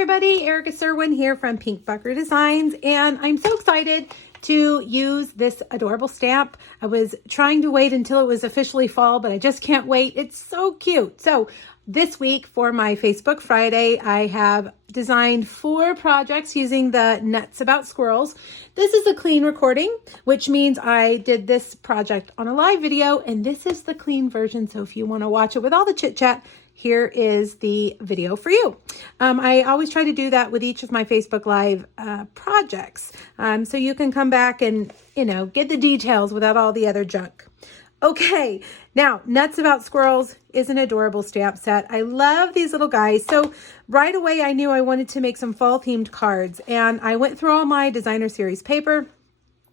everybody, Erica Serwin here from Pink Bucker Designs, and I'm so excited to use this adorable stamp. I was trying to wait until it was officially fall, but I just can't wait. It's so cute. So this week for my Facebook Friday, I have designed 4 projects using the Nuts About Squirrels. This is a clean recording, which means I did this project on a live video, and this is the clean version. So if you want to watch it with all the chit chat, here is the video for you. I always try to do that with each of my Facebook Live projects. So you can come back and, get the details without all the other junk. Okay, now Nuts About Squirrels is an adorable stamp set. I love these little guys. So right away I knew I wanted to make some fall themed cards, and I went through all my designer series paper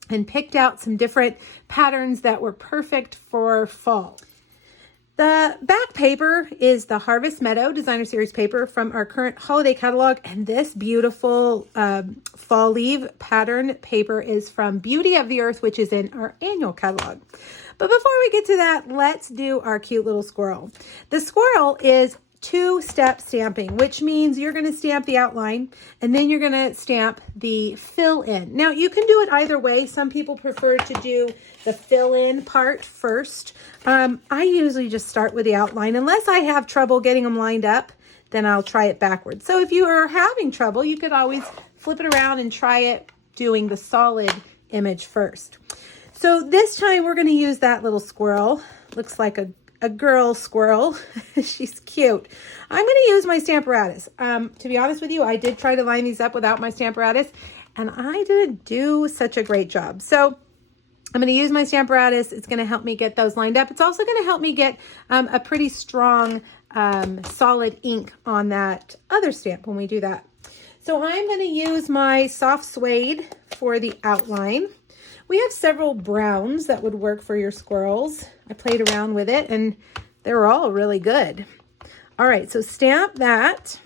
and picked out some different patterns that were perfect for fall. The back paper is the Harvest Meadow Designer Series paper from our current holiday catalog, and this beautiful fall leaf pattern paper is from Beauty of the Earth, which is in our annual catalog. But before we get to that, let's do our cute little squirrel. The squirrel is 2-step stamping, which means you're going to stamp the outline and then you're going to stamp the fill in. Now you can do it either way. Some people prefer to do the fill in part first. I usually just start with the outline. Unless I have trouble getting them lined up, then I'll try it backwards. So if you are having trouble, you could always flip it around and try it doing the solid image first. So this time we're going to use that little squirrel. Looks like a girl squirrel. She's cute. I'm going to use my Stamparatus. To be honest with you, I did try to line these up without my Stamparatus, and I didn't do such a great job. So I'm going to use my Stamparatus. It's going to help me get those lined up. It's also going to help me get a pretty strong solid ink on that other stamp when we do that. So I'm going to use my soft suede for the outline. We have several browns that would work for your squirrels. I played around with it and they were all really good. All right, so stamp that.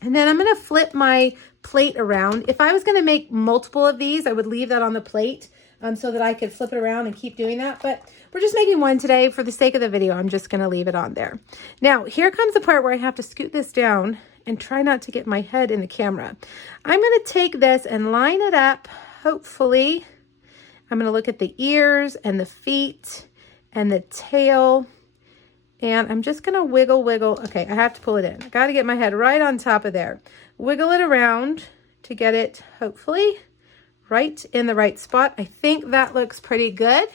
And then I'm going to flip my plate around. If I was going to make multiple of these, I would leave that on the plate so that I could flip it around and keep doing that. But we're just making one today for the sake of the video. I'm just going to leave it on there. Now, here comes the part where I have to scoot this down and try not to get my head in the camera. I'm going to take this and line it up. Hopefully, I'm going to look at the ears and the feet and the tail, and I'm just going to wiggle. Okay, I have to pull it in. I got to get my head right on top of there. Wiggle it around to get it, hopefully, right in the right spot. I think that looks pretty good.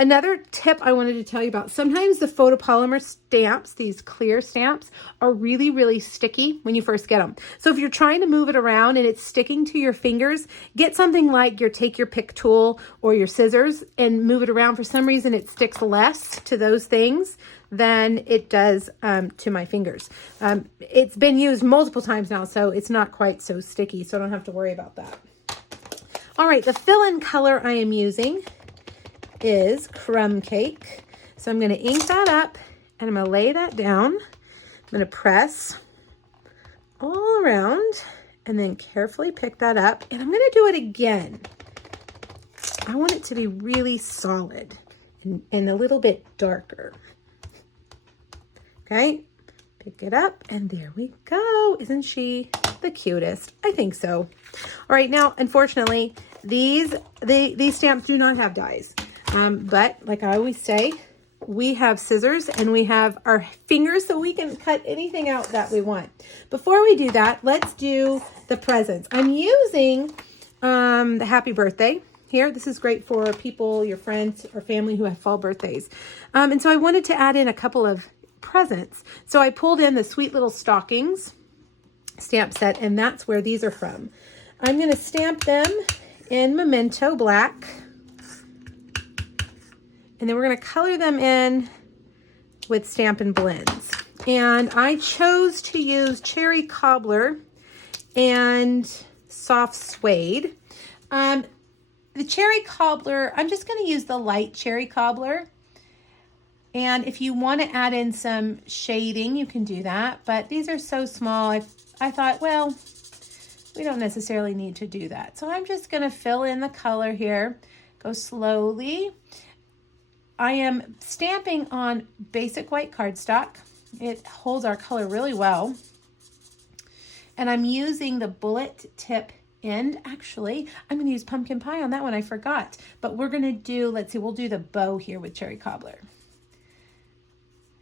Another tip I wanted to tell you about, sometimes the photopolymer stamps, these clear stamps, are really, really sticky when you first get them. So if you're trying to move it around and it's sticking to your fingers, get something like take your pick tool or your scissors and move it around. For some reason, it sticks less to those things than it does to my fingers. It's been used multiple times now, so it's not quite so sticky, so I don't have to worry about that. All right, the fill-in color I am using is Crumb Cake. So I'm going to ink that up and I'm going to lay that down. I'm going to press all around and then carefully pick that up, and I'm going to do it again. I want it to be really solid and a little bit darker. Okay, pick it up and there we go. Isn't she the cutest? I think so. All right, now unfortunately these stamps do not have dies. But like I always say, we have scissors and we have our fingers, so we can cut anything out that we want. Before we do that, let's do the presents. I'm using the Happy Birthday here. This is great for people, your friends or family who have fall birthdays. And so I wanted to add in a couple of presents. So I pulled in the Sweet Little Stockings stamp set, and that's where these are from. I'm going to stamp them in Memento Black. And then we're going to color them in with Stampin' Blends. And I chose to use Cherry Cobbler and Soft Suede. The Cherry Cobbler, I'm just going to use the light Cherry Cobbler. And if you want to add in some shading, you can do that. But these are so small, I thought, well, we don't necessarily need to do that. So I'm just going to fill in the color here. Go slowly. I am stamping on basic white cardstock. It holds our color really well. and I'm using the bullet tip end. Actually, I'm going to use pumpkin pie on that one. I forgot. But we're going to do, let's see, we'll do the bow here with cherry cobbler.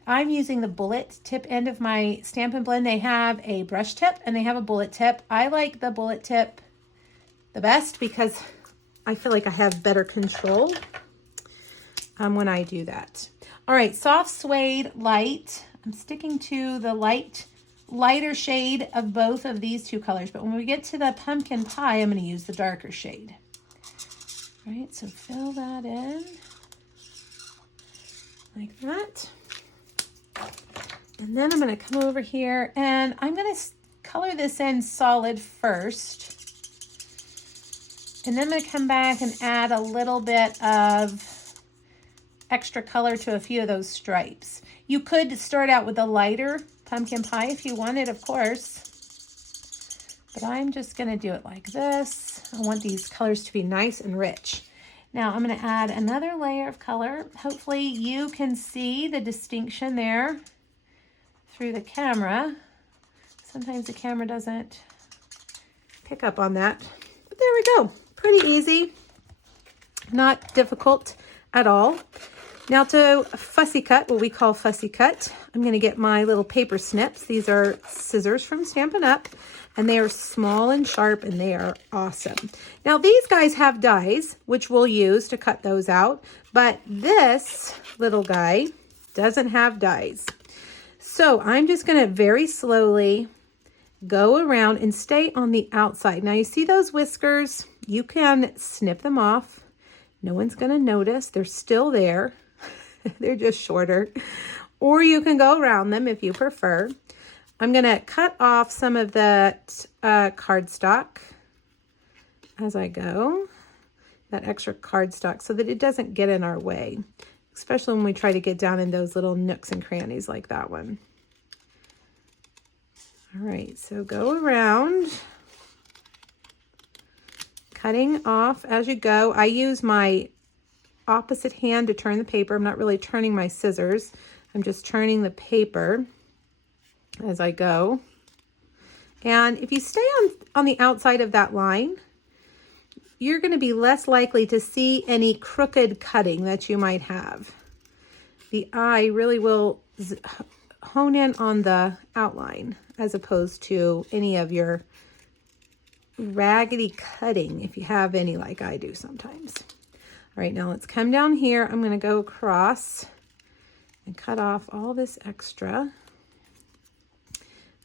I'm using the bullet tip end of my Stampin' Blend. They have a brush tip and they have a bullet tip. I like the bullet tip the best because I feel like I have better control when I do that. All right, soft suede light. I'm sticking to the lighter shade of both of these two colors, but when we get to the pumpkin pie, I'm going to use the darker shade. All right, so fill that in like that. And then I'm going to come over here and I'm going to color this in solid first. And then I'm going to come back and add a little bit of extra color to a few of those stripes. You could start out with a lighter pumpkin pie if you wanted, of course. But I'm just going to do it like this. I want these colors to be nice and rich. Now I'm going to add another layer of color. Hopefully you can see the distinction there through the camera. Sometimes the camera doesn't pick up on that. But there we go. Pretty easy. Not difficult at all. Now to fussy cut, what we call fussy cut, I'm going to get my little paper snips. These are scissors from Stampin' Up, and they are small and sharp, and they are awesome. Now these guys have dies, which we'll use to cut those out, but this little guy doesn't have dies. So I'm just going to very slowly go around and stay on the outside. Now you see those whiskers? You can snip them off. No one's going to notice. They're still there. They're just shorter. Or you can go around them if you prefer. I'm going to cut off some of that cardstock as I go. That extra cardstock so that it doesn't get in our way. Especially when we try to get down in those little nooks and crannies like that one. All right, so go around, cutting off as you go. I use my opposite hand to turn the paper. I'm not really turning my scissors. I'm just turning the paper as I go. And if you stay on the outside of that line, you're going to be less likely to see any crooked cutting that you might have. The eye really will hone in on the outline as opposed to any of your raggedy cutting, if you have any like I do sometimes. All right, now let's come down here. I'm going to go across and cut off all this extra.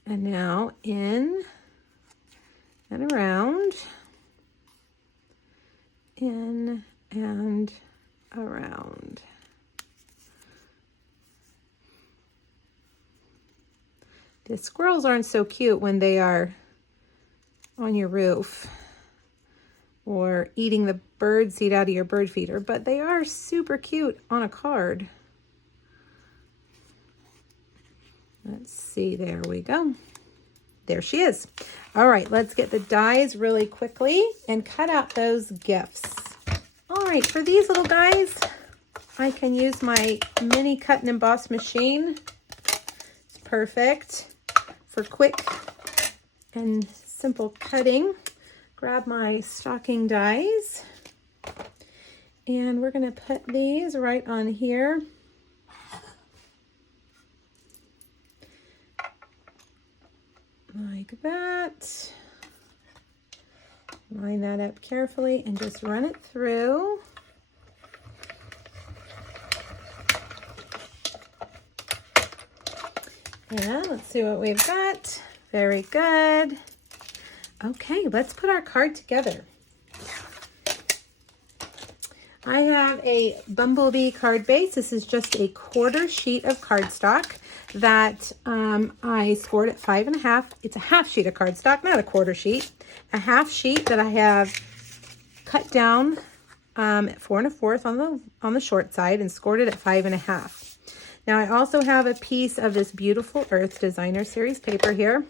And now in and around. In and around. The squirrels aren't so cute when they are on your roof or eating the bird seed out of your bird feeder, but they are super cute on a card. Let's see, there we go. There she is. All right, let's get the dies really quickly and cut out those gifts. All right, for these little guys, I can use my mini cut and emboss machine. It's perfect for quick and simple cutting. Grab my stocking dies, and we're going to put these right on here. Like that. Line that up carefully and just run it through. And let's see what we've got. Very good. Okay, let's put our card together. I have a Bumblebee card base. This is just a 1/4 sheet of cardstock that I scored at 5.5. It's a 1/2 sheet of cardstock, not a 1/4 sheet. A 1/2 sheet that I have cut down at 4 1/4 on the short side and scored it at 5.5. Now I also have a piece of this beautiful Earth Designer Series paper here.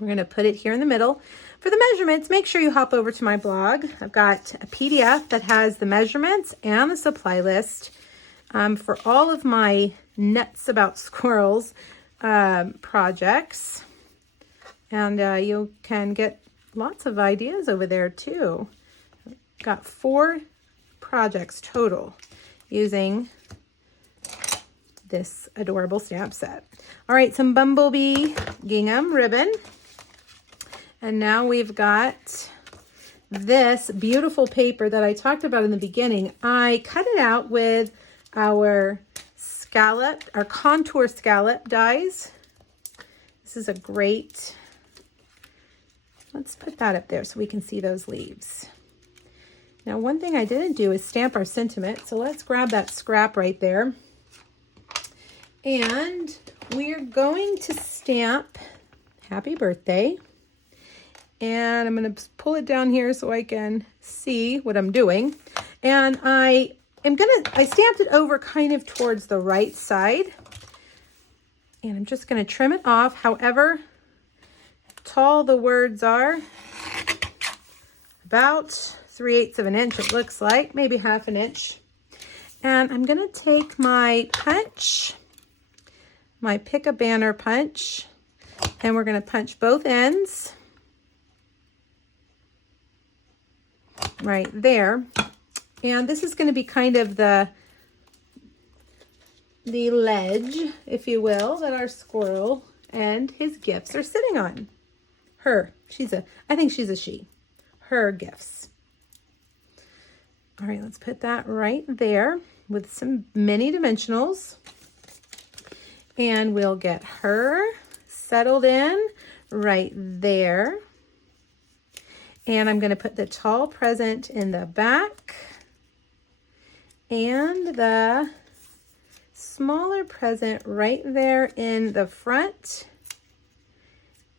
We're going to put it here in the middle. For the measurements, make sure you hop over to my blog. I've got a PDF that has the measurements and the supply list for all of my nuts about squirrels projects. And you can get lots of ideas over there too. Got 4 projects total using this adorable stamp set. All right, some bumblebee gingham ribbon. And now we've got this beautiful paper that I talked about in the beginning. I cut it out with our contour scallop dies. This is a great, let's put that up there so we can see those leaves. Now, one thing I didn't do is stamp our sentiment, so let's grab that scrap right there. And we're going to stamp happy birthday. And I'm going to pull it down here so I can see what I'm doing. And I stamped it over kind of towards the right side. And I'm just going to trim it off however tall the words are. About 3/8 of an inch it looks like, maybe 1/2 an inch. And I'm going to take my punch, my Pick a Banner punch, and we're going to punch both ends right there. And this is going to be kind of the ledge, if you will, that our squirrel and his gifts are sitting on. I think she's a she. Her gifts. All right, let's put that right there with some mini dimensionals. And we'll get her settled in right there. And I'm going to put the tall present in the back and the smaller present right there in the front.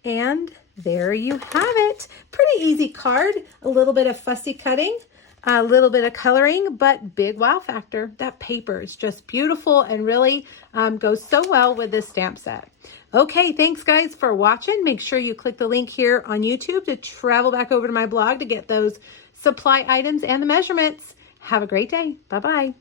And there you have it. Pretty easy card. A little bit of fussy cutting, a little bit of coloring, but big wow factor. That paper is just beautiful and really goes so well with this stamp set. Okay, thanks guys for watching. Make sure you click the link here on YouTube to travel back over to my blog to get those supply items and the measurements. Have a great day. Bye-bye.